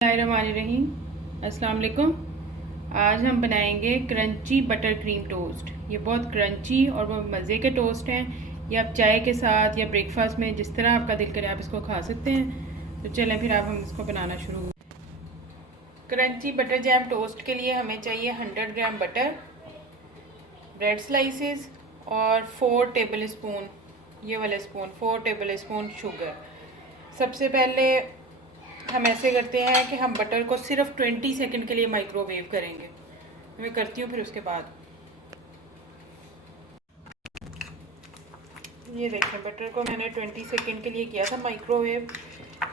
बिस्मिल्लाहिर्रहमानिर्रहीम। अस्सलाम वालेकुम। आज हम बनाएंगे क्रंची बटर क्रीम टोस्ट। ये बहुत क्रंची और बहुत मज़े के टोस्ट हैं। ये आप चाय के साथ या ब्रेकफास्ट में जिस तरह आपका दिल करे आप इसको खा सकते हैं। तो चलें फिर आप हम इसको बनाना शुरू। क्रंची बटर जैम टोस्ट के लिए हमें चाहिए 100 ग्राम बटर, ब्रेड स्लाइसेस और 4 टेबल स्पून, ये वाले स्पून 4 टेबल स्पून शुगर। सबसे पहले हम ऐसे करते हैं कि हम बटर को सिर्फ 20 सेकंड के लिए माइक्रोवेव करेंगे। मैं करती हूँ फिर उसके बाद। ये देखें, बटर को मैंने 20 सेकंड के लिए किया था माइक्रोवेव।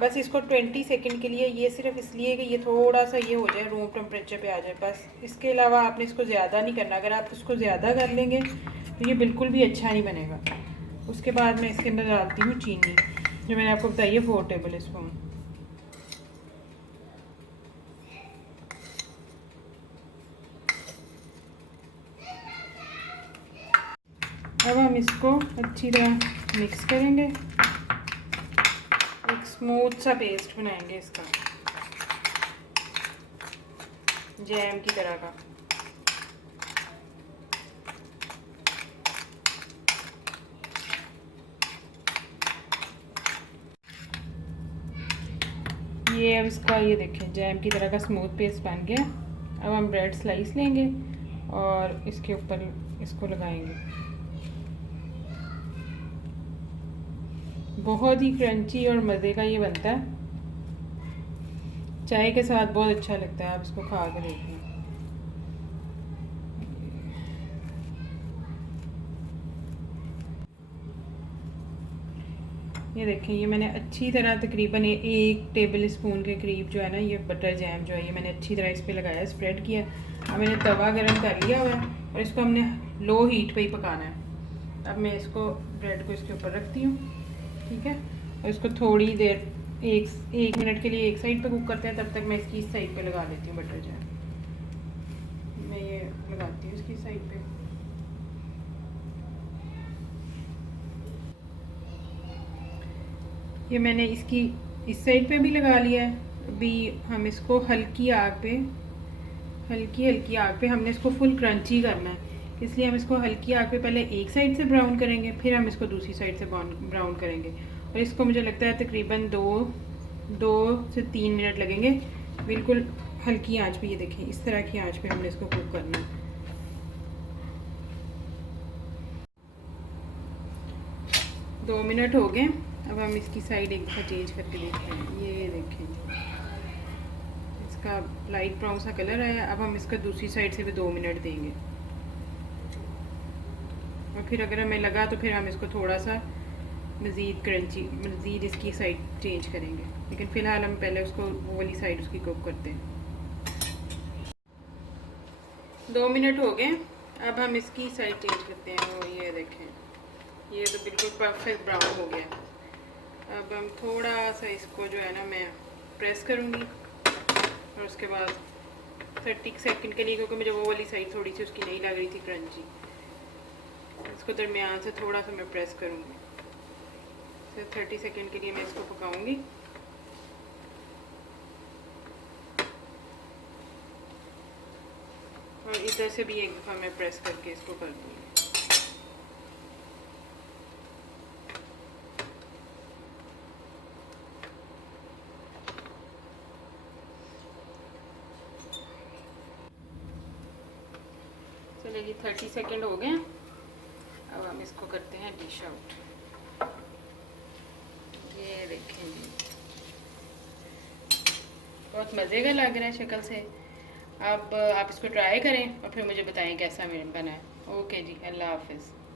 बस इसको 20 सेकंड के लिए, ये सिर्फ इसलिए कि ये थोड़ा सा ये हो जाए, रूम टेम्परेचर पे आ जाए बस। इसके अलावा आपने इसको ज़्यादा नहीं करना। अगर आप इसको ज़्यादा कर लेंगे तो ये बिल्कुल भी अच्छा नहीं बनेगा। उसके बाद मैं इसके अंदर डालती हूँ चीनी, जो मैंने आपको बताई है 4 टेबल स्पून। अब हम इसको अच्छी तरह मिक्स करेंगे, एक स्मूथ सा पेस्ट बनाएंगे इसका, जैम की तरह का। ये अब इसका ये देखें जैम की तरह का स्मूथ पेस्ट बन गया। अब हम ब्रेड स्लाइस लेंगे और इसके ऊपर इसको लगाएंगे। बहुत ही क्रंची और मज़े का ये बनता है, चाय के साथ बहुत अच्छा लगता है। आप इसको खा कर देखें। ये देखें, ये मैंने अच्छी तरह तकरीबन 1 टेबल स्पून के करीब जो है ना, ये बटर जैम जो है ये मैंने अच्छी तरह इस पर लगाया, स्प्रेड किया। अब मैंने तवा गर्म कर लिया हुआ है और इसको हमने लो हीट पे ही पकाना है। अब मैं इसको ब्रेड को इसके ऊपर रखती हूँ, ठीक है। और इसको थोड़ी देर एक मिनट के लिए एक साइड पे कुक करते हैं। तब तक मैं इसकी इस साइड पे लगा लेती हूँ बटर जैम। मैं ये लगाती हूँ इसकी साइड पे। ये मैंने इसकी इस साइड पे भी लगा लिया है। अभी हम इसको हल्की आग पे हमने इसको फुल क्रंची करना है, इसलिए हम इसको हल्की आग पे पहले एक साइड से ब्राउन करेंगे, फिर हम इसको दूसरी साइड से ब्राउन करेंगे। और इसको मुझे लगता है तकरीबन 2 से 3 मिनट लगेंगे, बिल्कुल हल्की आंच पे। ये देखें, इस तरह की आंच पे हमने इसको कुक करना है। 2 मिनट हो गए। अब हम इसकी साइड एक दफ़ा चेंज करके देखते हैं। ये देखें, इसका लाइट ब्राउन सा कलर आया। अब हम इसका दूसरी साइड से भी 2 मिनट देंगे और फिर अगर हमें लगा तो फिर हम इसको थोड़ा सा मज़ीद इसकी साइड चेंज करेंगे। लेकिन फ़िलहाल हम पहले उसको वो वाली साइड उसकी कुक करते हैं। 2 मिनट हो गए। अब हम इसकी साइड चेंज करते हैं। और ये देखें, ये तो बिल्कुल परफेक्ट ब्राउन हो गया। अब हम थोड़ा सा इसको जो है ना, मैं प्रेस करूँगी और उसके बाद 30 सेकंड के लिए, क्योंकि मुझे वो वाली साइड थोड़ी सी उसकी नहीं लग रही थी क्रंची, इसको दरमियान से थोड़ा सा मैं प्रेस करूँगी। तो 30 सेकंड के लिए मैं इसको पकाऊंगी। और इधर से भी एक दफ़ा मैं प्रेस करके इसको कर दूँगी। चलिए 30 सेकंड हो गए। अब हम इसको करते हैं डिश आउट। ये देखें जी, बहुत मज़े का लग रहा है शक्ल से। अब आप इसको ट्राई करें और फिर मुझे बताएं कैसा मेरा बना है। ओके जी, अल्लाह हाफिज़।